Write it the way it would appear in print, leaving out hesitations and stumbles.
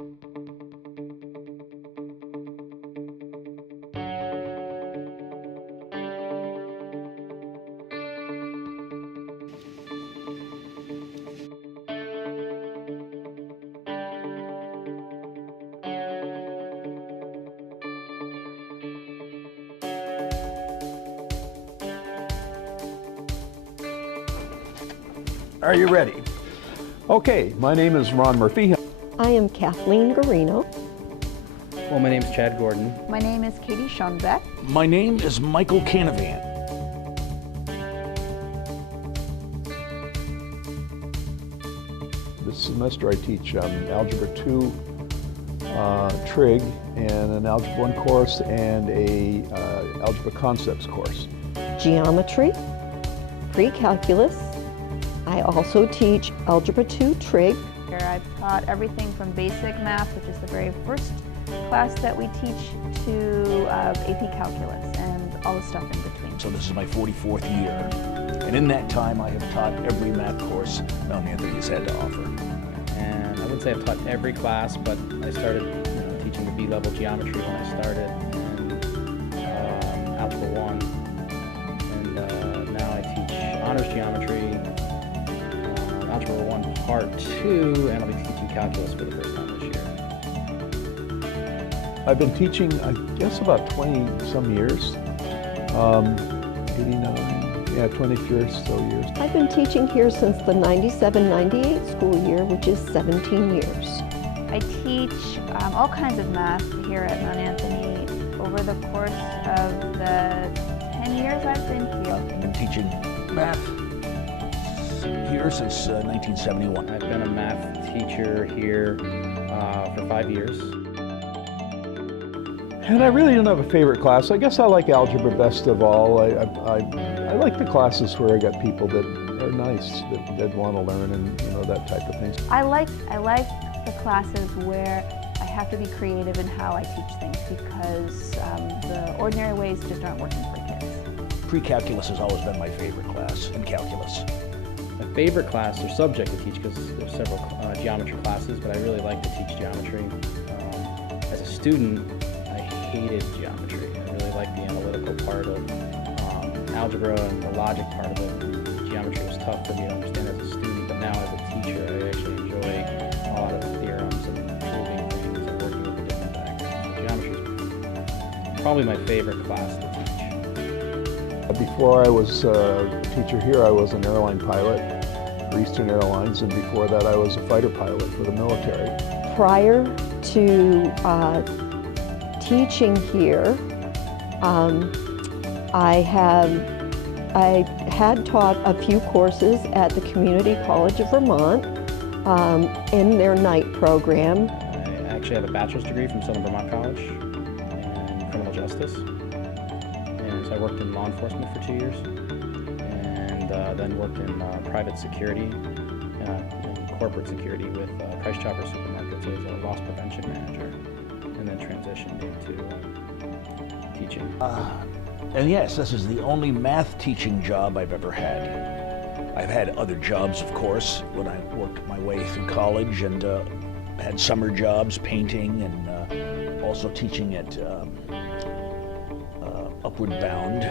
Are you ready? Okay, my name is Ron Murphy. I am Kathleen Garino. Well, my name is Chad Gordon. My name is Katie Schoenbeck. My name is Michael Canavan. This semester I teach Algebra 2 Trig and an Algebra 1 course and a Algebra Concepts course. Geometry, pre-calculus. I also teach Algebra 2 Trig. I've taught everything from basic math, which is the very first class that we teach, to AP Calculus and all the stuff in between. So this is my 44th year, and in that time I have taught every math course Mount Anthony has had to offer. And I wouldn't say I've taught every class, but I started teaching the B-level geometry when I started, and Algebra 1. And now I teach honors geometry, Algebra 1 Part 2, and I'll be teaching calculus for the first time this year. I've been teaching, I guess, about 20-some years. 23 or so years. I've been teaching here since the 97-98 school year, which is 17 years. I teach all kinds of math here at Mount Anthony over the course of the 10 years I've been here. I've been teaching math here since 1971. I've been a math teacher here for 5 years. And I really don't have a favorite class. I guess I like algebra best of all. I like the classes where I got people that are nice, that want to learn, and that type of things. I like the classes where I have to be creative in how I teach things, because the ordinary ways just aren't working for kids. Pre-calculus has always been my favorite class, and calculus. My favorite class or subject to teach, because there's several geometry classes, but I really like to teach geometry. As a student, I hated geometry. I really liked the analytical part of algebra and the logic part of it. Geometry was tough for me to understand as a student, but now as a teacher, I actually enjoy a lot of the theorems and proving things and working with the different diagrams. So geometry is probably my favorite class to teach. Before I was a teacher here, I was an airline pilot for Eastern Airlines, and before that I was a fighter pilot for the military. Prior to teaching here, I had taught a few courses at the Community College of Vermont in their night program. I actually have a bachelor's degree from Southern Vermont College in criminal justice. And so I worked in law enforcement for 2 years, and then worked in private security, in corporate security with Price Chopper Supermarkets as a loss prevention manager, and then transitioned into teaching. And yes, this is the only math teaching job I've ever had. I've had other jobs, of course, when I worked my way through college, and had summer jobs painting, and also teaching at Upward Bound